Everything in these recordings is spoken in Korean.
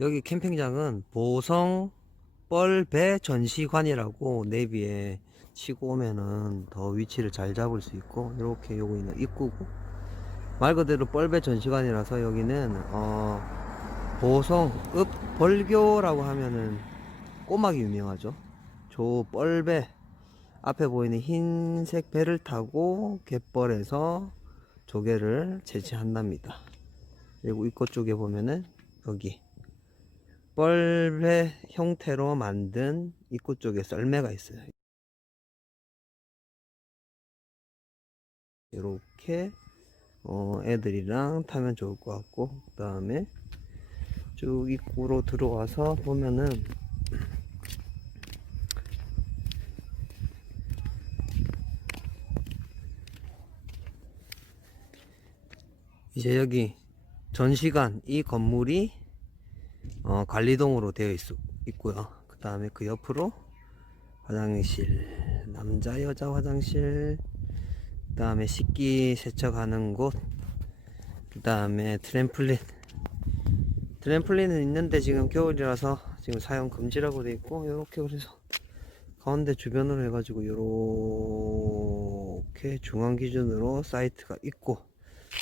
여기 캠핑장은 보성 뻘배 전시관이라고 내비에 치고 오면은 더 위치를 잘 잡을 수 있고 이렇게 요거는 입구고. 말 그대로 뻘배 전시관이라서 여기는 어 보성 읍 벌교라고 하면은 꼬막이 유명하죠 저 뻘배 앞에 보이는 흰색 배를 타고 갯벌에서 조개를 채취한답니다 그리고 입구 쪽에 보면은 여기 뻘배 형태로 만든 입구 쪽에 썰매가 있어요. 이렇게 어, 애들이랑 타면 좋을 것 같고 그 다음에 쭉 입구로 들어와서 보면은 이제 여기 전시관 이 건물이 어, 관리동으로 되어 있, 있고요. 그 다음에 그 옆으로 화장실, 남자, 여자 화장실, 그 다음에 식기 세척하는 곳, 그 다음에 트램플린. 트램플린은 있는데 지금 겨울이라서 지금 사용 금지라고 되어 있고, 요렇게 그래서 가운데 주변으로 해가지고 요렇게 중앙 기준으로 사이트가 있고,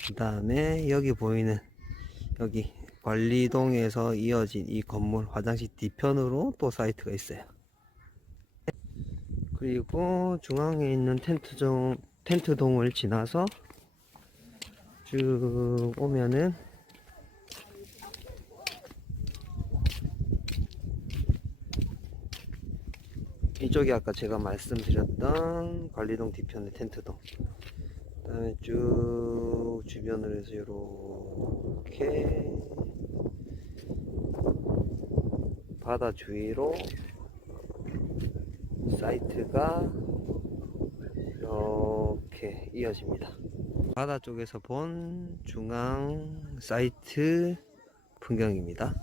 그 다음에 여기 보이는 여기 관리동에서 이어진 이 건물 화장실 뒤편으로 또 사이트가 있어요. 그리고 중앙에 있는 텐트종, 텐트동을 지나서 쭉 오면은 이쪽이 아까 제가 말씀드렸던 관리동 뒤편의 텐트동 그 다음에 쭉 주변으로 해서 이렇게 바다 주위로 사이트가 이렇게 이어집니다. 바다 쪽에서 본 중앙 사이트 풍경입니다.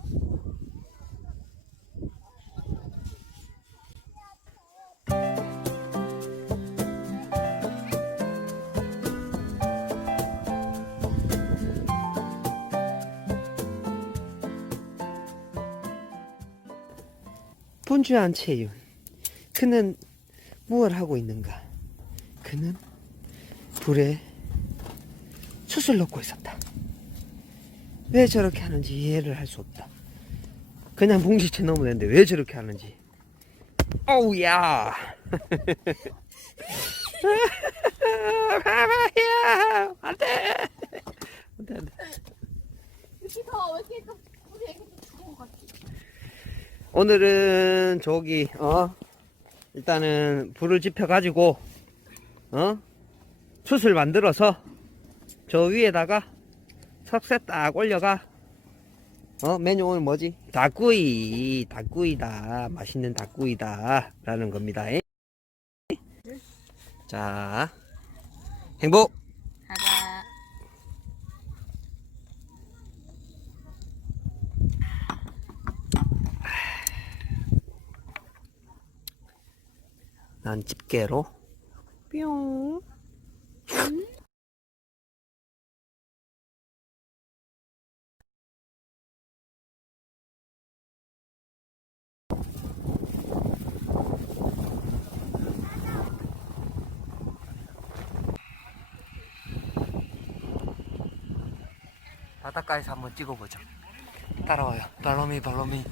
분주한 채윤. 그는 무엇을 하고 있는가? 그는 불에 숯을 넣고 있었다. 왜 저렇게 하는지 이해를 할 수 없다. 그냥 봉지채 넣으면 되는데 왜 저렇게 하는지. 어우야! 안 돼! 안 돼, 안 돼 좀 우리 애기 좀 죽은 것 같지? 오늘은 저기 어 일단은 불을 지펴 가지고 어 숯을 만들어서 저 위에다가 석쇠 딱 올려가. 어 메뉴 오늘 뭐지? 닭구이 닭구이다. 맛있는 닭구이다 라는 겁니다. 에? 자 행복 난 집게로. 뿅. 바닷가에서 한번 찍어보죠. 따라와요. 발로미 발로미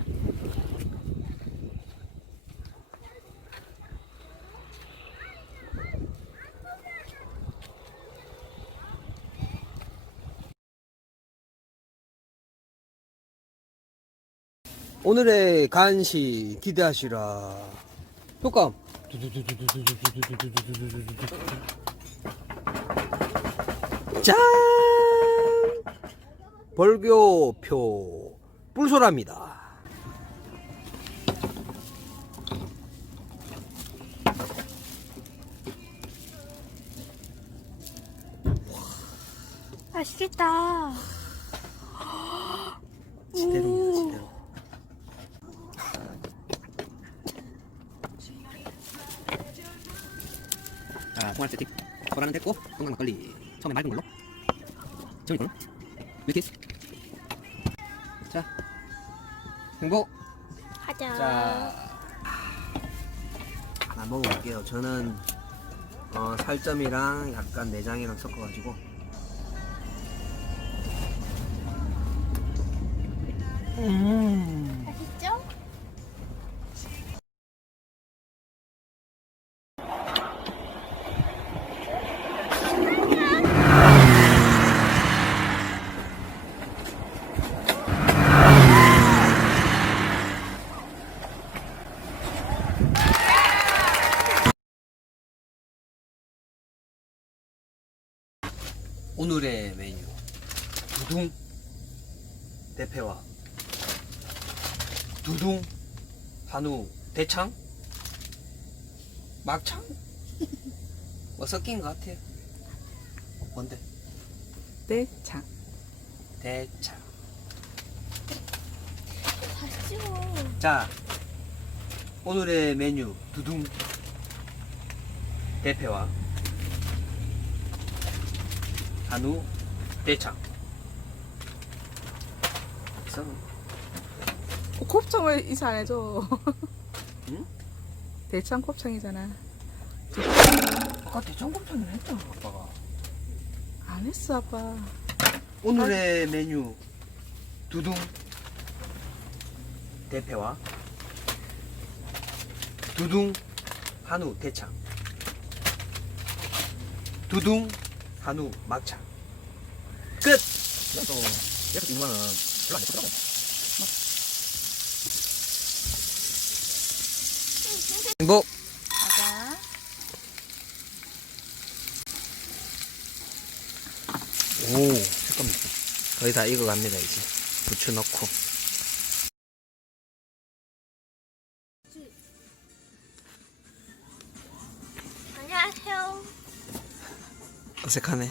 오늘의 간식 기대하시라. 효과음. 짠! 벌교표 뿔소랍니다. 맛있겠다. 지대로입니다, 지대로. 소라는 됐고 건강 막걸리 처음에 맑은 걸로. 정이 걸로. 밀키스. 자, 행복. 하자. 자, 하나 먹어볼게요. 저는 어, 살점이랑 약간 내장이랑 섞어가지고. 음. 오늘의 메뉴. 두둥 대패와 두둥 한우 대창? 막창? 뭐 섞인 것 같아요. 뭔데? 대창. 대창? 자 오늘의 메뉴 두둥 대패와 한우 대창 그래서 어, 곱창을 이사 안 해줘. 응? 대창 곱창이잖아. 아까 대창 곱창을 했잖아 아빠가 안 했어 아빠. 오늘의 메뉴 두둥 대패와 두둥 한우 대창 두둥 한우 막창 끝! 그래서 이렇게 이거는 별로 안 예쁘더라고. 행복. 가자. 오 잠깐만 거의 다 익어갑니다 이제. 부추 넣고 어색하네.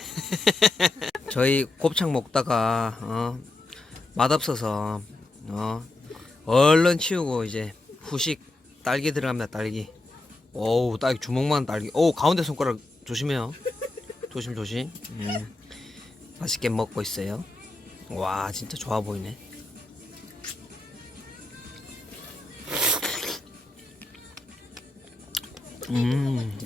저희 곱창 먹다가 어, 맛없어서 어, 얼른 치우고 이제 후식 딸기 들어갑니다 딸기. 오우 딸기 주먹만 딸기. 오 가운데 손가락 조심해요. 조심 조심. 음, 맛있게 먹고 있어요. 와 진짜 좋아 보이네. 음